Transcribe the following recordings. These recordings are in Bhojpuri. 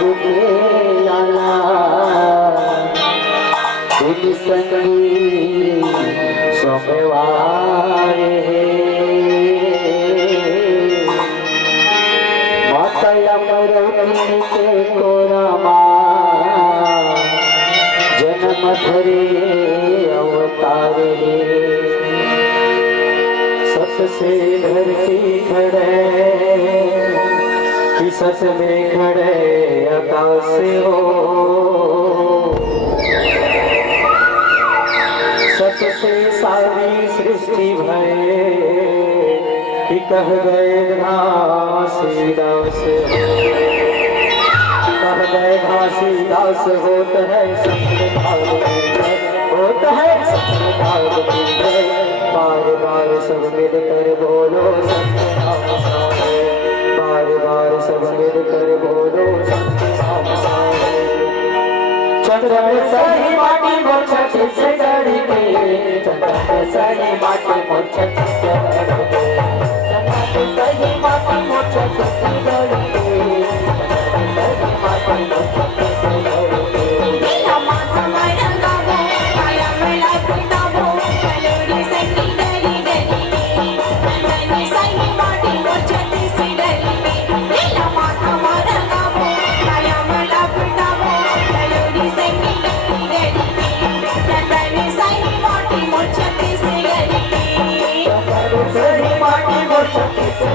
के आना तुम संगी सोमवारे माता अमरवती के कोरमा जन्म धरे अवतारे सत से धरती खड़े कि सत में खड़े आकाश हो सत से सारी सृष्टि भय कि कह गए घासीदास कह गए घासीदास होता है सत्य भाव होता है सत्य भाव बार बार सब मिलकर बोलो सत्य भाव बार बार सब मिलकर बोलो सत्य भाव चंद्र में सही माटी मोर से गड़ी के चंद्र में सही माटी मोर से गड़ी के चंद्र में सही माटी मोर से गड़ी के चंद्र में सही माटी मोर से गड़ी के नीला माथा मरंगा वो काया मेला पिता वो कलोरी संगी गली गली चंद्र में सही माटी मोर से गड़ी के नीला माथा मरंगा वो काया मेला पिता वो कलोरी संगी गली गली चंद्र में सही माटी मोर से गड़ी के चंद्र में सही माटी मोर से गड़ी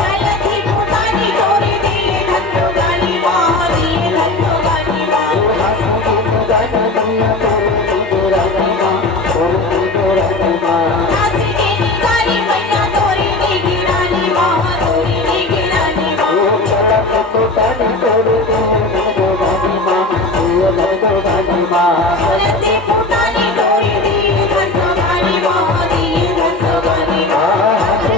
चलती फुटानी तोरी दिए धन्नो गाली माँ दिए धन्नो गाली माँ काशी के निगारी मैया तोरी नी गिरानी माँ तोरी नी गिरानी माँ चलती फुटानी तोरी दिए धन्नो गाली माँ दिए धन्नो गाली माँ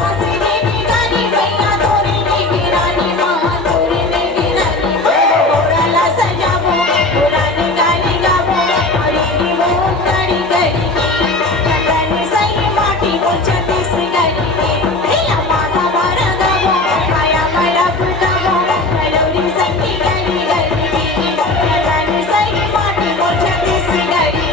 काशी के निगारी मैया तोरी नी गिरानी माँ तोरी नी गिरानी माँ ओराला सजावो पुरानी गाली गावो हरी नी मोह करी गरी कंदनी सही माटी मुझती से गरी हिला माथा मारा गावो माया माया फुटावो कलोरी संगी गरी गरी कंदनी सही माटी मुझती से गरी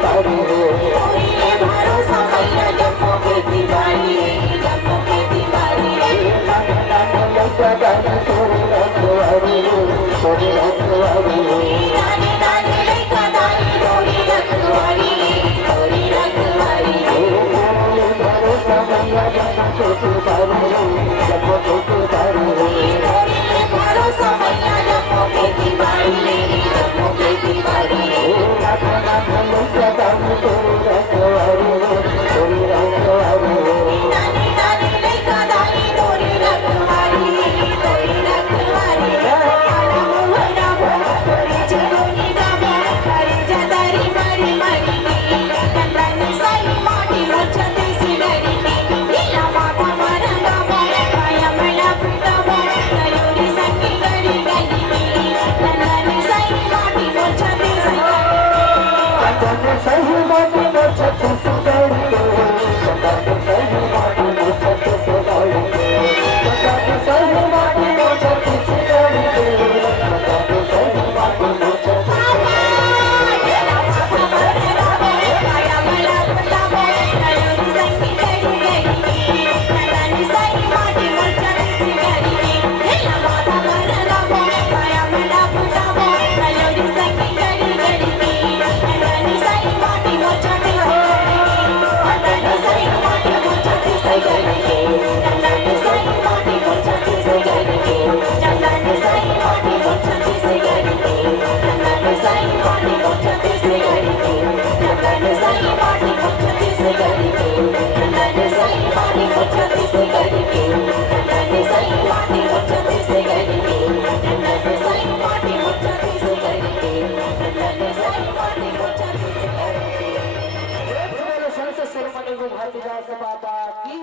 तोरी भरोसा मैया जम्मू के दीवारी जम्मू के दीवारी नानी नानी लइका दानी तोरी रखवारी तोरी रखवारी तोरी भरोसा मैया जम्मू के दीवारी जम्मू के दीवारी नानी नानी लइका दानी तोरी रखवारी तोरी रखवारी आला मोहरा भो तोरी चलोनी गावो करे जदारी मरी मरी कंदनी सही माटी मुझते से गरी हिला माथा मारा गावो माया माया फुटावो कलोरी संगी गरी गरी कंदनी सही माटी मुझते से भारतीदास बाबा की